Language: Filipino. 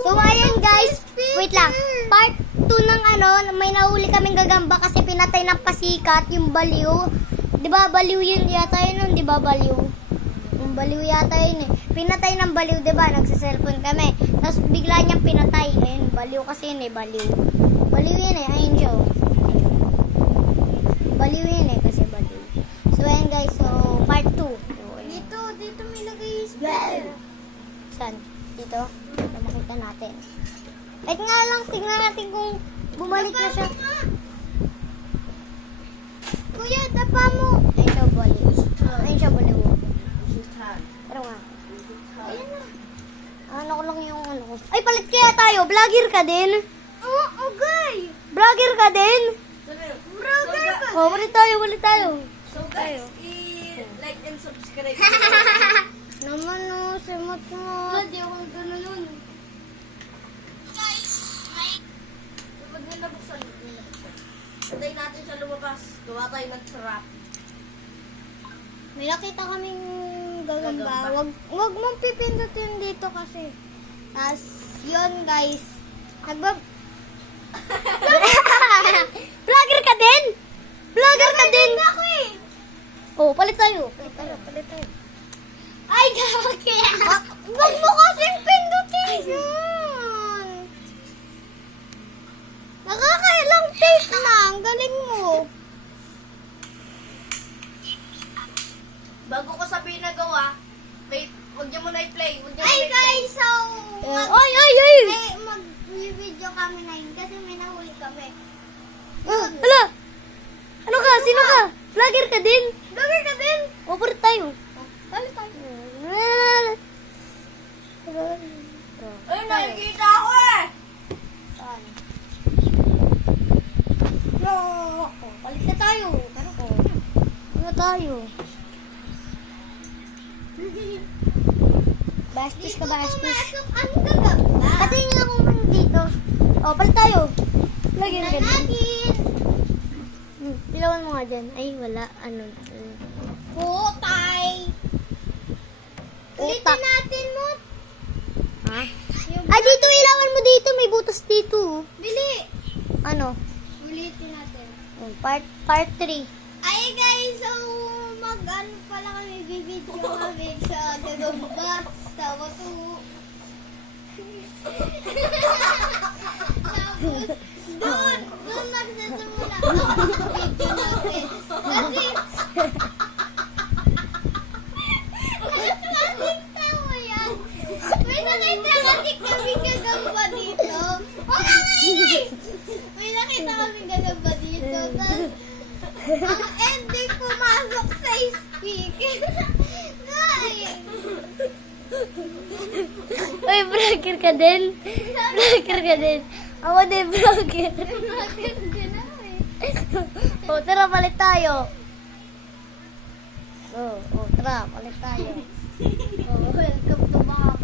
So, ayan guys. Wait lang. Part 2 ng may nahuli kaming gagamba kasi pinatay ng pasikat yung baliw. Diba baliw yun yata yun nun? Diba baliw? Yung baliw yata yun eh. Pinatay ng baliw, diba? Nagsiselfon kami. Tapos bigla niyang pinatay. Ayun, baliw kasi yun eh, baliw. Baliw yun eh, ayun siya oh. Baliw yun eh, kasi baliw. So, ayan guys, so, part 2. Dito may lagay yung speaker. Saan? Dito? Makita natin. Wait nga lang, tignan natin kung bumalik na siya. Kuya, tapa mo. Ayun siya baliw. Ayun siya baliw. Pero nga. Ayan na. Ano ko lang yung ko. Ay, palit kaya tayo. Vlogger ka din? Oo, okay. Vlogger ka din? Brother ka. Oh, palit tayo, palit tayo. So guys, i-like and subscribe. Naman no, simot mo. Hindi ako gano'n nun. Pag nabuksan, antayin natin siya lumabas. Gawa tayo ng trap. May nakita kaming gagamba. Gagamba. Wag mong pipindutin dito kasi. Tapos, yun guys. Vlogger ka din? Vlogger ka din? Ako eh. Oh, palit tayo. Palit tayo. Ay, gaki. Wag mo kasing pindutin yun. Nakakailang take na. Ang galing mo. Bago ko sabihin na gawa, huwag niyo muna i-play. Huwag niyo Ay, muna i-play. guys, so, Ay! mag-video kami na yun kasi may nahuli kami. Hala! Ano ka? Sino ka? Vlogger ka din? Vlogger ka din? O, palit tayo. Palit tayo. Ay, nakikita ako eh! Saan? No! Palit na tayo. Pero ko. Ano tayo? Bastos ka, bastos. Pumasok ang gagamba. Patingin nga kung ano dito. O, palit tayo. Vlogger ka din. Natin. Pilawan mo nga dyan. Ay, wala. Ano? Putay. Utak. Ulitin natin mo. Ha? Ay, dito. Ilawan mo dito. May butas dito. Bili. Ano? Ulitin natin. Part 3. Ay guys, so mag-ano pala kami, bibidyo kami sa gagamba. Tapos doon magsasimula ang video natin. Kasi klaseng tao yan. May nakita kasi kami gagamba dito. O ingay! May nakita kami gagamba dito. Tapos ang ending pumasok sa speaker. Uy, vlogger ka din? Vlogger ka din? Ako din, vlogger. Vlogger din ako eh. O, tara, palit tayo. O, tara, palit tayo. Welcome to my